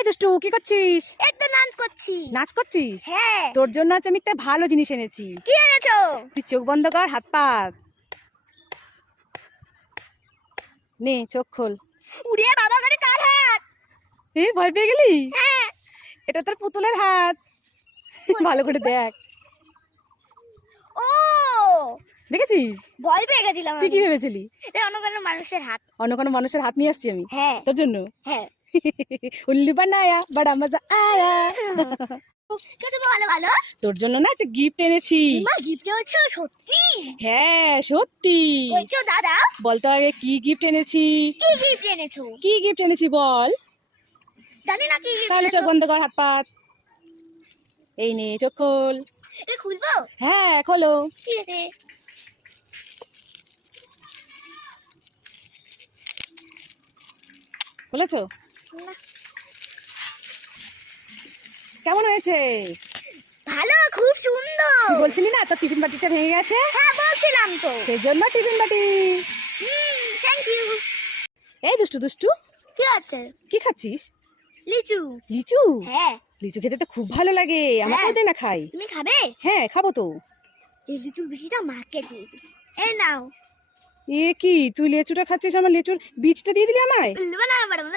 এই দুষ্টু, কি করছিস? এই তো নাচ করছি। নাচ করছিস? হ্যাঁ। তোর জন্য আজ আমি একটা ভালো জিনিস এনেছি। কি এনেছো? তুই চোখ বন্ধ কর, হাত পাত নে, চোখ খোল। উড়ে বাবা, মানে কার হাত? ভয় পেয়ে গেলি? হ্যাঁ। এটা তোর পুতুলের হাত। ভালো করে দেখ। ও, দেখেছিস? ভয় পেয়ে গেছিলাম তুই কি আমি। ভেবেছিলি? এটা অন্য কোনো মানুষের হাত। অন্য কোনো মানুষের হাত নিয়ে আসছি আমি হ্যাঁ। তোর জন্য। হ্যাঁ। উল্লু বানায়া বড়া মজা আয়া। কত ভালো ভালো। তোর জন্য না একটা গিফট এনেছি। মা, গিফট এনেছো? সত্যি? হ্যাঁ সত্যি। ওই তো দাদা। বলতো আগে কি গিফট এনেছি? কি গিফট এনেছো? কি গিফট এনেছি বল? জানি না কি গিফট তাহলে চোখ এনেছো। বন্ধ কর, হাত পাত। এই নে, চোখ খোল। এ খুলবো? হ্যাঁ খোলো। ঠিক আছে। খুলেছো? না। কেমন হয়েছে? ভালো, খুব সুন্দর। তুই বলছিলি না তোর টিফিন বাটিটা ভেঙে গেছে? হ্যাঁ, বলছিলাম তো। সেই জন্য টিফিন বাটি। Thank you. এই দুষ্টু দুষ্টু, কি আছে? কি খাচ্ছিস? লিচু। লিচু? হ্যাঁ। লিচু খেতে তো খুব ভালো লাগে, আমাকেও দে না খাই। তুমি খাবে? হ্যাঁ খাবো তো। এই লিচুর বিচিটা মাকে দিয়ে দিই। এই নাও। এ কি, তুই লেচুটা খাচ্ছিস, আমার লেচুর বীজটা দিয়ে দিলি আমায়? বানাও বানাও।